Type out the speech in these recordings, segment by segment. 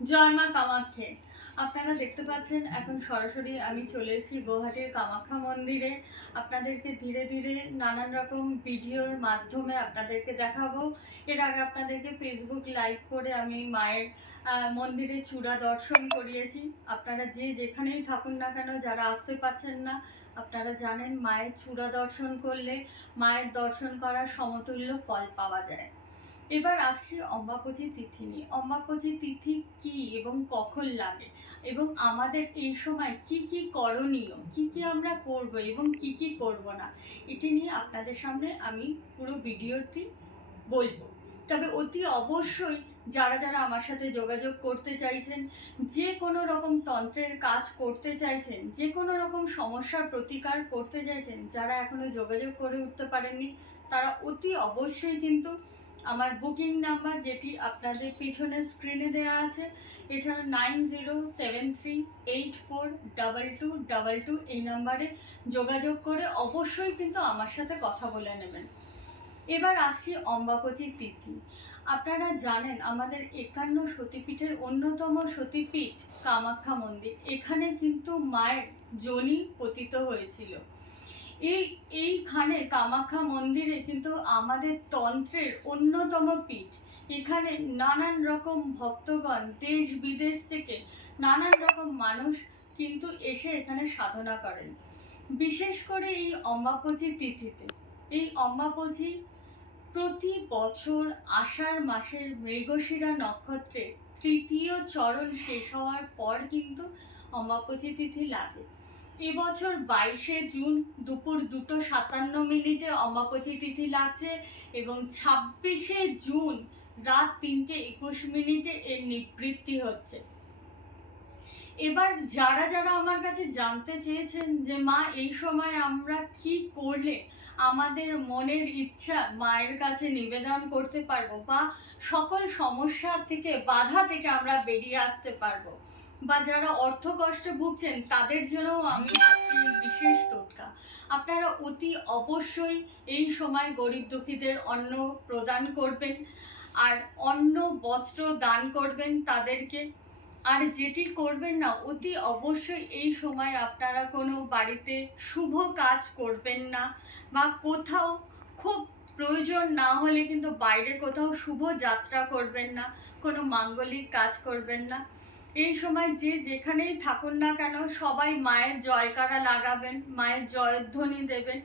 জয় মা কামাখ্যে। আপনারা দেখতে পাচ্ছেন এখন সরাসরি আমি চলে এসেছি গুয়াহাটির কামাখ্যা মন্দিরে। আপনাদেরকে ধীরে ধীরে নানান রকম ভিডিওর মাধ্যমে আপনাদেরকে দেখাবো। এর আগে আপনাদেরকে ফেসবুক লাইভ করে আমি মায়ের মন্দিরে চূড়া দর্শন করিয়েছি। আপনারা যে যেখানেই থাকুন না কেন, যারা আসতে পারছেন না, আপনারা জানেন মায়ের চূড়া দর্শন করলে মায়ের দর্শন করার সমতুল্য ফল পাওয়া যায়। এবার আসছি অম্বাপচী তিথি নিয়ে। অম্বাপচী তিথি কি এবং কখন লাগে এবং আমাদের এই সময় কি কি করণীয়, কি কি আমরা করব এবং কি কি করব না, এটি নিয়ে আপনাদের সামনে আমি পুরো ভিডিওটি বলবো। তবে অতি অবশ্যই যারা যারা আমার সাথে যোগাযোগ করতে চাইছেন, যে কোনো রকম তন্ত্রের কাজ করতে চাইছেন, যে কোনো রকম সমস্যার প্রতিকার করতে চাইছেন, যারা এখনো যোগাযোগ করে উঠতে পারেননি, তারা অতি অবশ্যই কিন্তু আমার বুকিং নাম্বার, যেটি আপনাদের পিছনে স্ক্রিনে দেওয়া আছে, এছাড়া 9073842222 এই নাম্বারে যোগাযোগ করে অবশ্যই কিন্তু আমার সাথে কথা বলে নেবেন। এবার আসছি অম্বাপচী তিথি। আপনারা জানেন আমাদের 51 সতীপীঠের অন্যতম সতীপীঠ কামাখ্যা মন্দির। এখানে কিন্তু মায়ের যোনি পতিত হয়েছিল। এইখানে কামাখ্যা মন্দিরে কিন্তু আমাদের তন্ত্রের অন্যতম পীঠ। এখানে নানান রকম ভক্তগণ দেশ বিদেশ থেকে নানান রকম মানুষ কিন্তু এসে এখানে সাধনা করেন। বিশেষ করে এই অম্বাপচী তিথিতে, এই অম্বাপচী প্রতি বছর আষাঢ় মাসের মৃগশিরা নক্ষত্রে তৃতীয় চরণ শেষ হওয়ার পর কিন্তু অম্বাপচী তিথি লাগে। এবছর 22শে জুন দুপুর 2:57 অম্বাপচী তিথি লাগছে এবং 26শে জুন রাত 3:21 এর নিবৃত্তি হচ্ছে। এবার যারা যারা আমার কাছে জানতে চেয়েছেন যে মা এই সময় আমরা কি করলে আমাদের মনের ইচ্ছা মায়ের কাছে নিবেদন করতে পারবো, বা সকল সমস্যা থেকে বাধা থেকে আমরা বেরিয়ে আসতে পারবো, বা যারা অর্থ কষ্টে ভুগছেন তাদের জন্যও আমি আজকে এই বিশেষ টোটকা। আপনারা অতি অবশ্যই এই সময় গরিব দুঃখীদের অন্ন প্রদান করবেন, আর অন্ন বস্ত্র দান করবেন তাদেরকে। আর যেটি করবেন না, অতি অবশ্যই এই সময় আপনারা কোনো বাড়িতে শুভ কাজ করবেন না, বা কোথাও খুব প্রয়োজন না হলে কিন্তু বাইরে কোথাও শুভ যাত্রা করবেন না, কোনো মাঙ্গলিক কাজ করবেন না। এই সময় যে যেখানেই থাকুন না কেন, সবাই মায়ের জয়কারা লাগাবেন, মায়ের জয়ধ্বনি দেবেন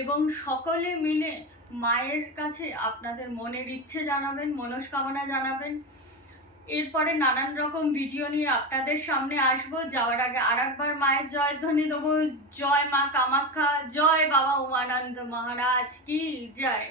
এবং সকলে মিলে মায়ের কাছে আপনাদের মনের ইচ্ছে জানাবেন, মনস্কামনা জানাবেন। এরপরে নানান রকম ভিডিও নিয়ে আপনাদের সামনে আসবো। যাওয়ার আগে আরেকবার মায়ের জয়ধ্বনি দেবো। জয় মা কামাখ্যা, জয় বাবা উমানন্দ মহারাজ কি জয়।